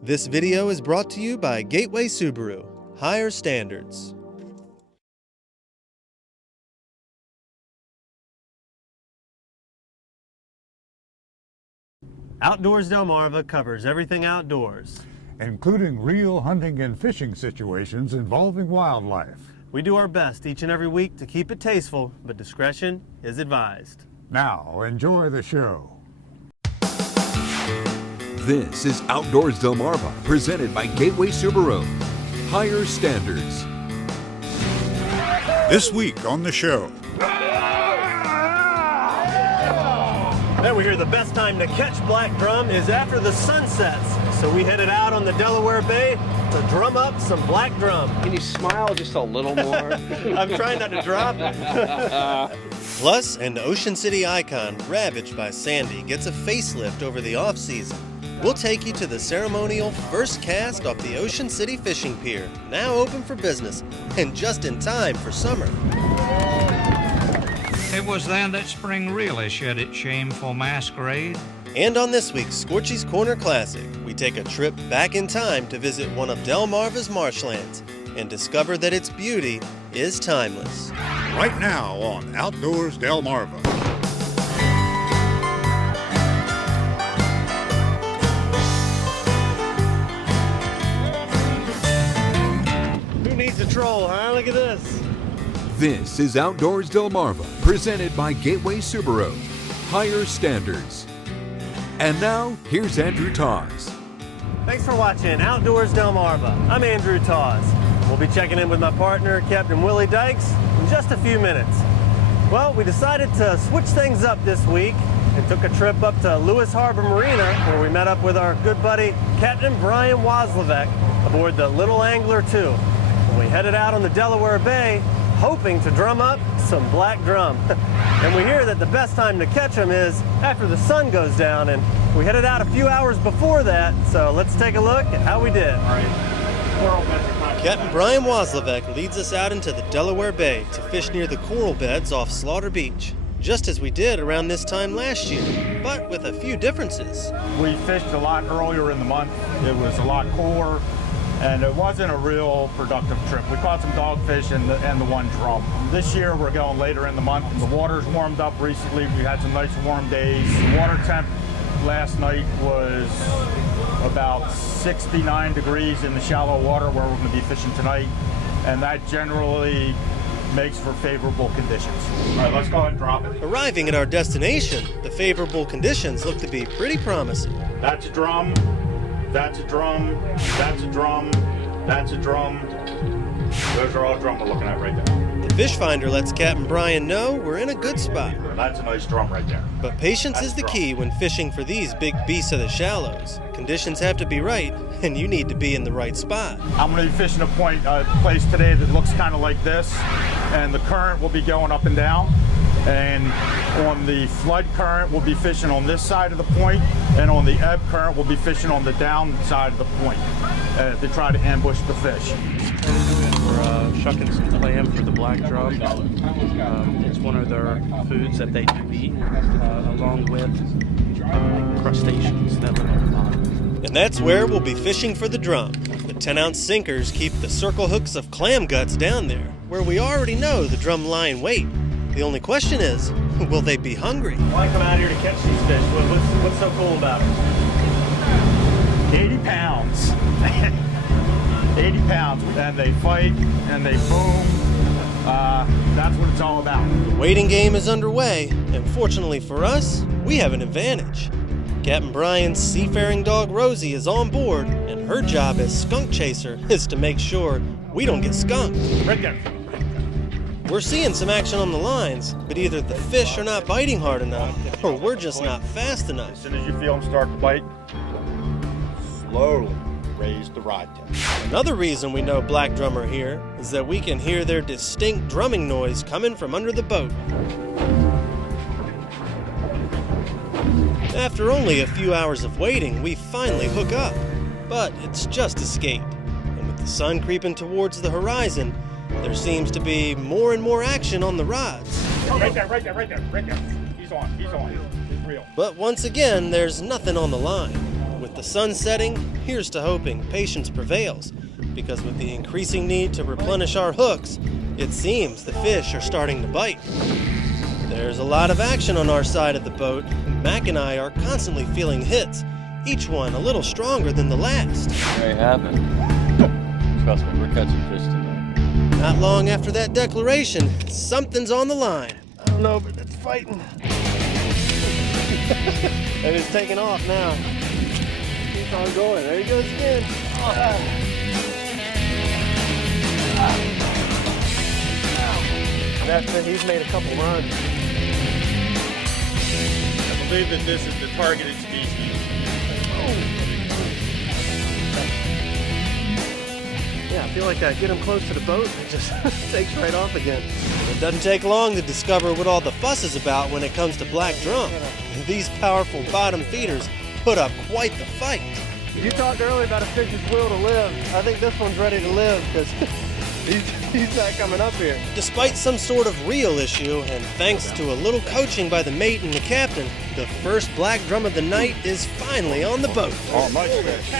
This video is brought to you by Gateway Subaru. Higher standards. Outdoors Delmarva covers everything outdoors, including real hunting and fishing situations involving wildlife. We do our best each and every week to keep it tasteful, but discretion is advised. Now, enjoy the show. This is Outdoors Delmarva, presented by Gateway Subaru. Higher standards. This week on the show. Then we hear the best time to catch black drum is after the sun sets. So we headed out on the Delaware Bay to drum up some black drum. Can you smile just a little more? I'm trying not to drop. Plus, an Ocean City icon ravaged by Sandy gets a facelift over the off-season. We'll take you to the ceremonial first cast off the Ocean City Fishing Pier, now open for business, and just in time for summer. It was then that spring really shed its shameful masquerade. And on this week's Scorchy's Corner Classic, we take a trip back in time to visit one of Delmarva's marshlands and discover that its beauty is timeless. Right now on Outdoors Delmarva. Who needs a troll, huh? Look at this. This is Outdoors Delmarva, presented by Gateway Subaru. Higher standards. And now, here's Andrew Tawes. Thanks for watching Outdoors Delmarva. I'm Andrew Tawes. We'll be checking in with my partner, Captain Willie Dykes, in just a few minutes. Well, we decided to switch things up this week and took a trip up to Lewis Harbor Marina, where we met up with our good buddy, Captain Brian Waslevek, aboard the Little Angler 2. And we headed out on the Delaware Bay, hoping to drum up some black drum. And we hear that the best time to catch them is after the sun goes down, and we headed out a few hours before that, so let's take a look at how we did. Captain Brian Waslevek leads us out into the Delaware Bay to fish near the coral beds off Slaughter Beach, just as we did around this time last year, but with a few differences. We fished a lot earlier in the month. It was a lot cooler, and it wasn't a real productive trip. We caught some dogfish and the one drum. This year we're going later in the month. The water's warmed up recently. We had some nice warm days. The water temp last night was about 69 degrees in the shallow water where we're going to be fishing tonight, and that generally makes for favorable conditions. All right, let's go ahead and drop it. Arriving at our destination, the favorable conditions look to be pretty promising. That's a drum. That's a drum, that's a drum, that's a drum. Those are all drum we're looking at right there. The fish finder lets Captain Brian know we're in a good spot. That's a nice drum right there. But patience is the key when fishing for these big beasts of the shallows. Conditions have to be right, and you need to be in the right spot. I'm going to be fishing a place today that looks kind of like this, and the current will be going up and down. And on the flood current, we'll be fishing on this side of the point, and on the ebb current, we'll be fishing on the down side of the point to try to ambush the fish. We're shucking some clam for the black drum. It's one of their foods that they do eat, along with crustaceans that live on the bottom. And that's where we'll be fishing for the drum. The 10-ounce sinkers keep the circle hooks of clam guts down there, where we already know the drum line weight. The only question is, will they be hungry? Why come out here to catch these fish? What's so cool about them? 80 pounds. 80 pounds. And they fight, and they boom. That's what it's all about. The waiting game is underway, and fortunately for us, we have an advantage. Captain Brian's seafaring dog Rosie is on board, and her job as skunk chaser is to make sure we don't get skunked. Right there. We're seeing some action on the lines, but either the fish are not biting hard enough, or we're just not fast enough. As soon as you feel them start to bite, slowly raise the rod tip. Another reason we know black drum are here is that we can hear their distinct drumming noise coming from under the boat. After only a few hours of waiting, we finally hook up, but it's just escaped. And with the sun creeping towards the horizon, there seems to be more and more action on the rods. Right there. He's on. He's real. But once again, there's nothing on the line. With the sun setting, here's to hoping patience prevails, because with the increasing need to replenish our hooks, it seems the fish are starting to bite. There's a lot of action on our side of the boat. Mac and I are constantly feeling hits, each one a little stronger than the last. There you have it. Trust me, we're catching fish tonight. Not long after that declaration, something's on the line. I don't know, but it's fighting. And it's taking off now. Keep on going. There he goes again. That's it. He's made a couple runs. I believe that this is the targeted species. Yeah, I feel like I get him close to the boat and it just takes right off again. It doesn't take long to discover what all the fuss is about when it comes to black drum. These powerful bottom feeders put up quite the fight. You talked earlier about a fish's will to live. I think this one's ready to live because he's not coming up here. Despite some sort of reel issue, and thanks to a little coaching by the mate and the captain, the first black drum of the night is finally on the boat. Oh, much fish.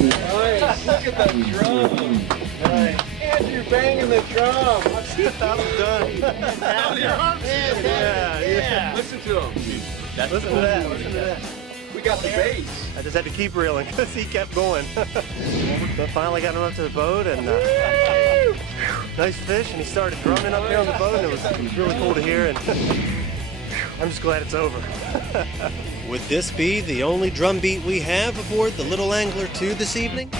Nice, look at that drum. Nice. Andrew banging the drum. That was done. Yeah. Listen to him. That's Listen to that. Listen to that. We got the bass. I just had to keep reeling because he kept going. So finally got him up to the boat and nice fish, and he started drumming up here on the boat, and it was really cool to hear, and I'm just glad it's over. Would this be the only drum beat we have aboard the Little Angler 2 this evening?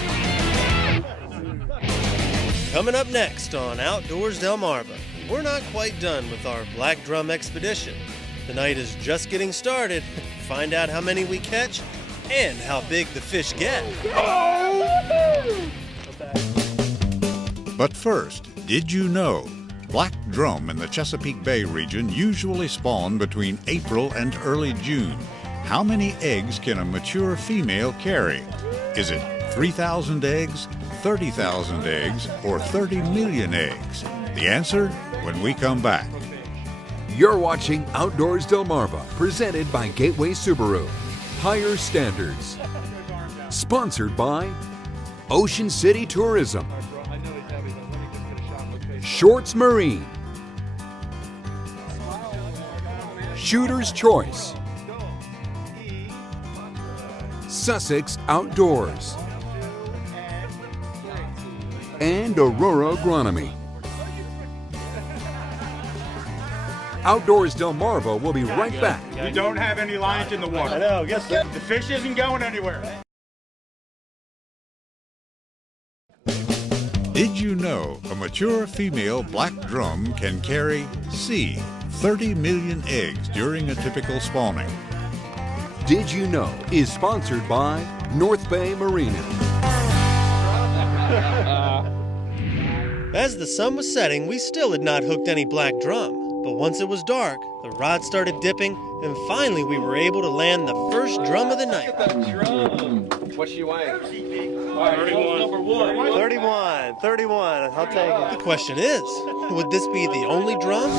Coming up next on Outdoors Delmarva, we're not quite done with our black drum expedition. The night is just getting started. Find out how many we catch and how big the fish get. But first, did you know black drum in the Chesapeake Bay region usually spawn between April and early June? How many eggs can a mature female carry? Is it 3,000 eggs, 30,000 eggs, or 30 million eggs? The answer when we come back. You're watching Outdoors Delmarva, presented by Gateway Subaru. Higher standards. Sponsored by Ocean City Tourism. Shorts Marine. Shooter's Choice. Sussex Outdoors. And Aurora Agronomy. Outdoors Delmarva will be right back. We don't have any lines in the water. I know, guess so. The fish isn't going anywhere. Did you know a mature female black drum can carry, 30 million eggs during a typical spawning? Did You Know is sponsored by North Bay Marina. As the sun was setting, we still had not hooked any black drum. But once it was dark, the rod started dipping, and finally we were able to land the first drum of the night. Look at that drum. What's she weighing? 31, I'll take it. The question is, would this be the only drum?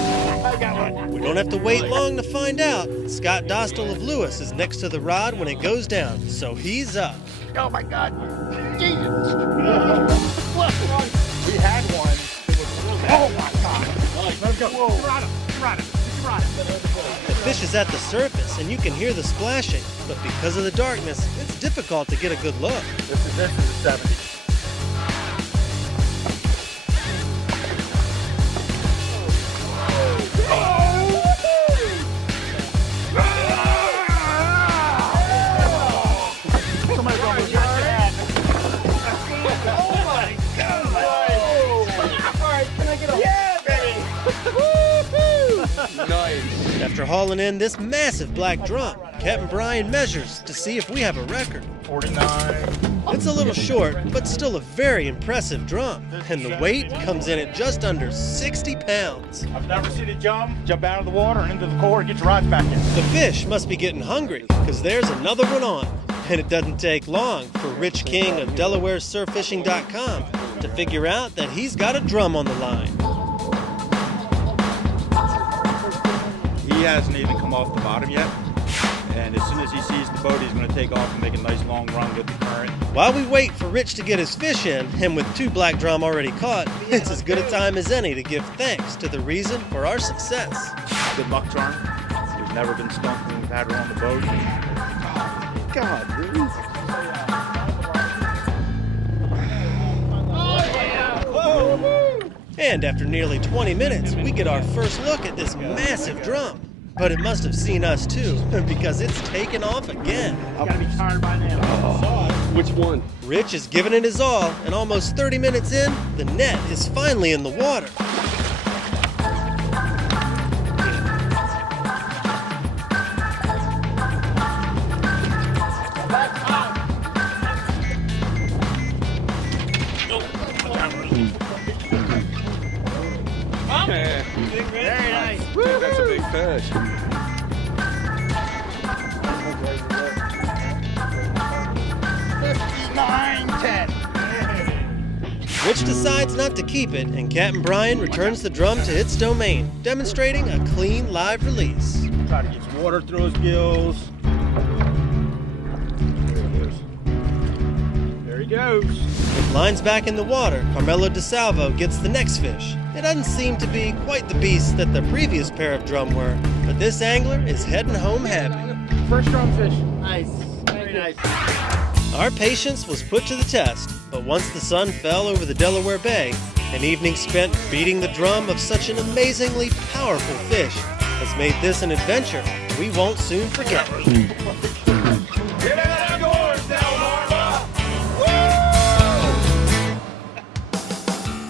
We don't have to wait long to find out. Scott Dostal of Lewis is next to the rod when it goes down, so he's up. Oh my God. Jesus. We had one. Oh my God. Let's go. The fish is at the surface, and you can hear the splashing, but because of the darkness, it's difficult to get a good look. This is the 70s. Nice. After hauling in this massive black drum, Captain Brian measures to see if we have a record. 49. It's a little short, but still a very impressive drum, and the weight comes in at just under 60 pounds. I've never seen it jump out of the water and into the core and get your rods back in. The fish must be getting hungry, because there's another one on. And it doesn't take long for Rich King of DelawareSurfFishing.com to figure out that he's got a drum on the line. He hasn't even come off the bottom yet. And as soon as he sees the boat, he's going to take off and make a nice long run with the current. While we wait for Rich to get his fish in, and with 2 black drum already caught, it's as good a time as any to give thanks to the reason for our success. Good luck charm. We've never been stumped when we've had her on the boat. God, really? And after nearly 20 minutes, we get our first look at this massive drum. But it must have seen us too, because it's taken off again. You gotta be tired by now. Which one? Rich is giving it his all, and almost 30 minutes in, the net is finally in the water. Very nice. That's a big fish. Rich decides not to keep it, and Captain Brian returns the drum to its domain, demonstrating a clean live release. Try to get some water through his gills. There he goes. With lines back in the water, Carmelo DeSalvo gets the next fish. It doesn't seem to be quite the beast that the previous pair of drum were, but this angler is heading home happy. First drum fish. Nice. Very nice. Our patience was put to the test, but once the sun fell over the Delaware Bay, an evening spent beating the drum of such an amazingly powerful fish has made this an adventure we won't soon forget. Get outdoors, Delmarva!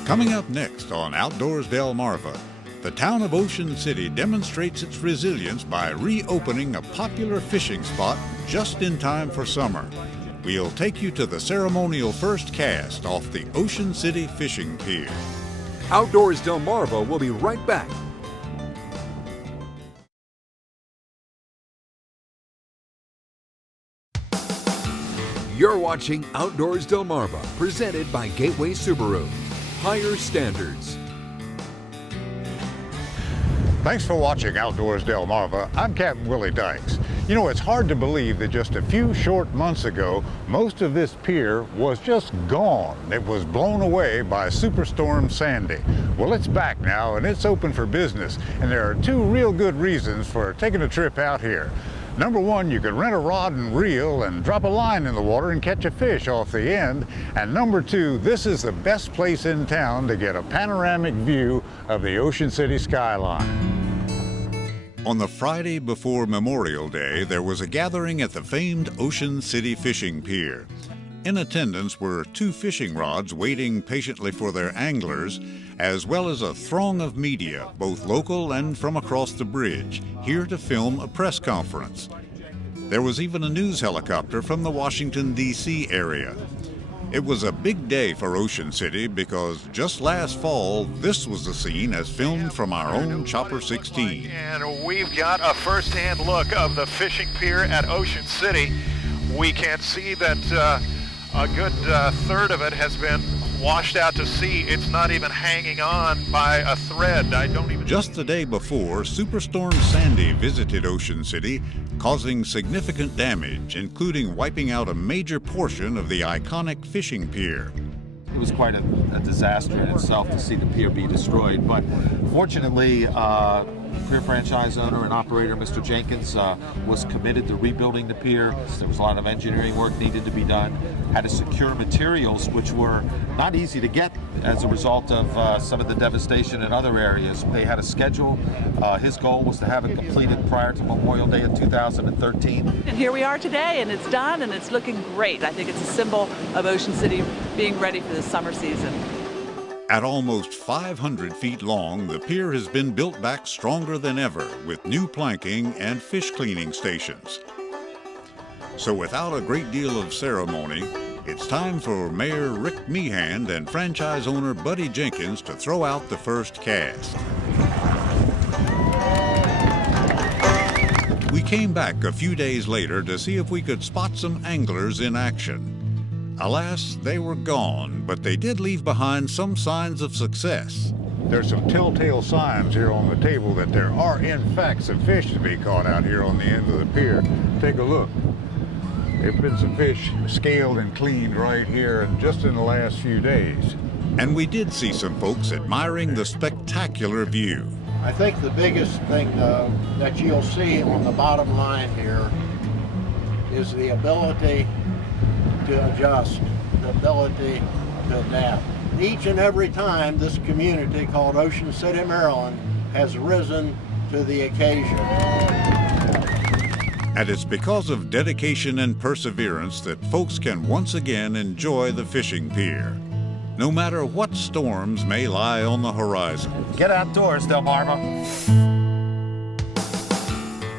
Coming up next on Outdoors Delmarva, the town of Ocean City demonstrates its resilience by reopening a popular fishing spot just in time for summer. We'll take you to the ceremonial first cast off the Ocean City Fishing Pier. Outdoors Delmarva will be right back. You're watching Outdoors Delmarva, presented by Gateway Subaru. Higher standards. Thanks for watching Outdoors Delmarva. I'm Captain Willie Dykes. You know, it's hard to believe that just a few short months ago, most of this pier was just gone. It was blown away by Superstorm Sandy. Well, it's back now and it's open for business, and there are 2 real good reasons for taking a trip out here. Number 1, you can rent a rod and reel and drop a line in the water and catch a fish off the end. And number 2, this is the best place in town to get a panoramic view of the Ocean City skyline. On the Friday before Memorial Day, there was a gathering at the famed Ocean City Fishing Pier. In attendance were 2 fishing rods waiting patiently for their anglers, as well as a throng of media, both local and from across the bridge, here to film a press conference. There was even a news helicopter from the Washington, D.C. area. It was a big day for Ocean City because just last fall, this was the scene as filmed from our own Chopper 16. And we've got a first-hand look of the fishing pier at Ocean City. We can see that a good third of it has been washed out to sea. It's not even hanging on by a thread. Just the day before, Superstorm Sandy visited Ocean City, causing significant damage, including wiping out a major portion of the iconic fishing pier. It was quite a disaster in itself to see the pier be destroyed, but fortunately, pier franchise owner and operator Mr. Jenkins was committed to rebuilding the pier. There was a lot of engineering work needed to be done, had to secure materials which were not easy to get as a result of some of the devastation in other areas. They had a schedule. His goal was to have it completed prior to Memorial Day of 2013. And here we are today, and it's done, and it's looking great. I think it's a symbol of Ocean City being ready for the summer season. At almost 500 feet long, the pier has been built back stronger than ever with new planking and fish cleaning stations. So without a great deal of ceremony, it's time for Mayor Rick Meehan and franchise owner Buddy Jenkins to throw out the first cast. We came back a few days later to see if we could spot some anglers in action. Alas, they were gone, but they did leave behind some signs of success. There's some telltale signs here on the table that there are in fact some fish to be caught out here on the end of the pier. Take a look. There've been some fish scaled and cleaned right here just in the last few days. And we did see some folks admiring the spectacular view. I think the biggest thing that you'll see on the bottom line here is the ability to adjust, the ability to adapt. Each and every time this community called Ocean City, Maryland has risen to the occasion. And it's because of dedication and perseverance that folks can once again enjoy the fishing pier, no matter what storms may lie on the horizon. Get outdoors, Delmarva.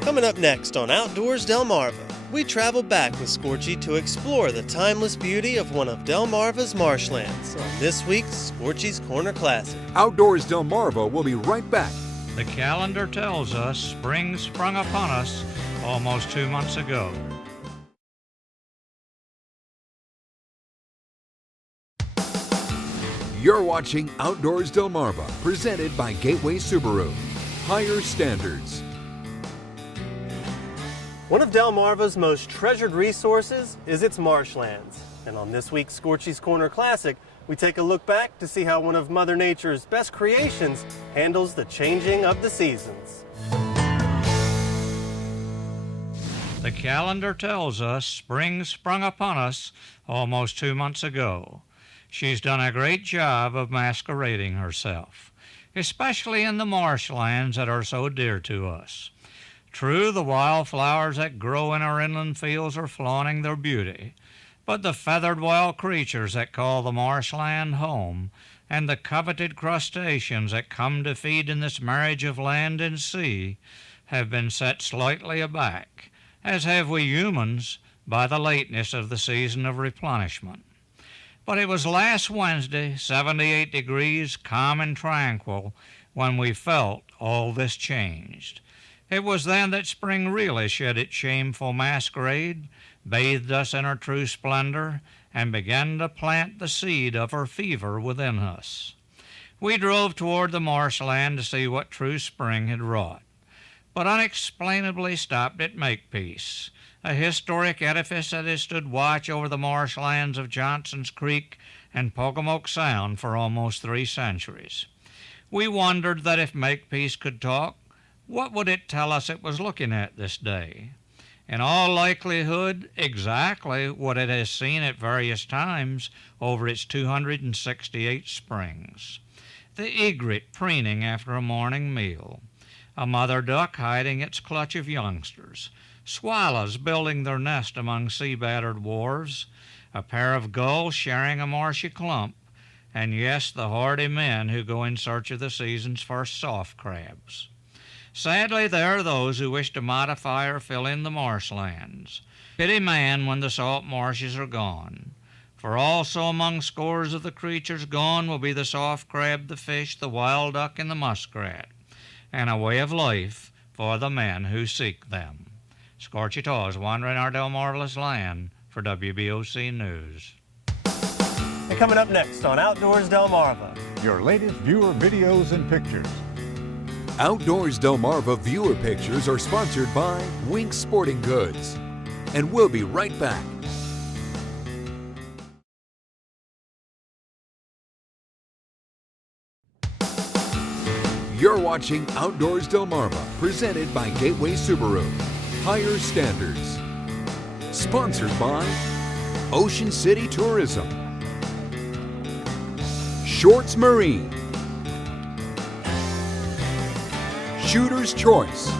Coming up next on Outdoors Delmarva, we travel back with Scorchy to explore the timeless beauty of one of Delmarva's marshlands on this week's Scorchy's Corner Classic. Outdoors Delmarva will be right back. The calendar tells us spring sprung upon us almost 2 months ago. You're watching Outdoors Delmarva, presented by Gateway Subaru. Higher standards. One of Delmarva's most treasured resources is its marshlands. And on this week's Scorchy's Corner Classic, we take a look back to see how one of Mother Nature's best creations handles the changing of the seasons. The calendar tells us spring sprung upon us almost 2 months ago. She's done a great job of masquerading herself, especially in the marshlands that are so dear to us. True, the wildflowers that grow in our inland fields are flaunting their beauty, but the feathered wild creatures that call the marshland home, and the coveted crustaceans that come to feed in this marriage of land and sea, have been set slightly aback, as have we humans, by the lateness of the season of replenishment. But it was last Wednesday, 78 degrees, calm and tranquil, when we felt all this changed. It was then that spring really shed its shameful masquerade, bathed us in her true splendor, and began to plant the seed of her fever within us. We drove toward the marshland to see what true spring had wrought, but unexplainably stopped at Makepeace, a historic edifice that has stood watch over the marshlands of Johnson's Creek and Pocomoke Sound for almost 3 centuries. We wondered that if Makepeace could talk, what would it tell us it was looking at this day? In all likelihood, exactly what it has seen at various times over its 268 springs. The egret preening after a morning meal, a mother duck hiding its clutch of youngsters, swallows building their nest among sea-battered wharves, a pair of gulls sharing a marshy clump, and yes, the hardy men who go in search of the season's first soft crabs. Sadly, there are those who wish to modify or fill in the marshlands. Pity man when the salt marshes are gone. For also among scores of the creatures gone will be the soft crab, the fish, the wild duck, and the muskrat, and a way of life for the men who seek them. Scorchy Tawes wandering our Delmarvelous land for WBOC News. And coming up next on Outdoors Delmarva, Your latest viewer videos and pictures. Outdoors Delmarva viewer pictures are sponsored by Wink Sporting Goods. And we'll be right back. You're watching Outdoors Delmarva, presented by Gateway Subaru. Higher standards. Sponsored by Ocean City Tourism, Shorts Marine, Shooter's Choice,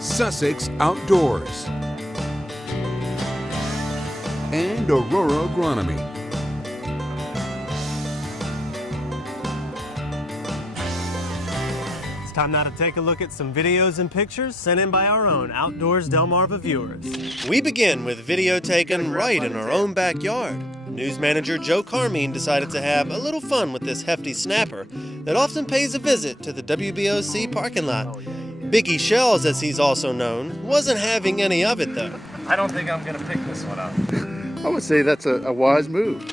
Sussex Outdoors, and Aurora Agronomy. it's time now to take a look at some videos and pictures sent in by our own Outdoors Delmarva viewers. We begin with video taken right in our own backyard. News manager Joe Carmine decided to have a little fun with this hefty snapper that often pays a visit to the WBOC parking lot. Biggie Shells, as he's also known, wasn't having any of it though. I don't think I'm going to pick this one up. I would say that's a wise move.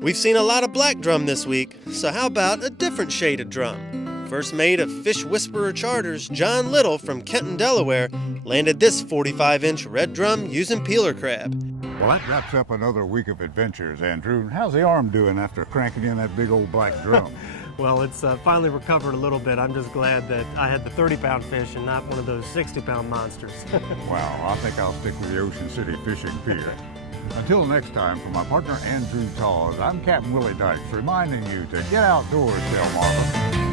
We've seen a lot of black drum this week, so how about a different shade of drum? First mate of Fish Whisperer Charters, John Little from Kenton, Delaware, landed this 45-inch red drum using peeler crab. Well, that wraps up another week of adventures, Andrew. How's the arm doing after cranking in that big old black drum? Well, it's finally recovered a little bit. I'm just glad that I had the 30-pound fish and not one of those 60-pound monsters. Well, I think I'll stick with the Ocean City Fishing Pier. Until next time, for my partner Andrew Tawes, I'm Captain Willie Dykes, reminding you to get outdoors, Delmarva.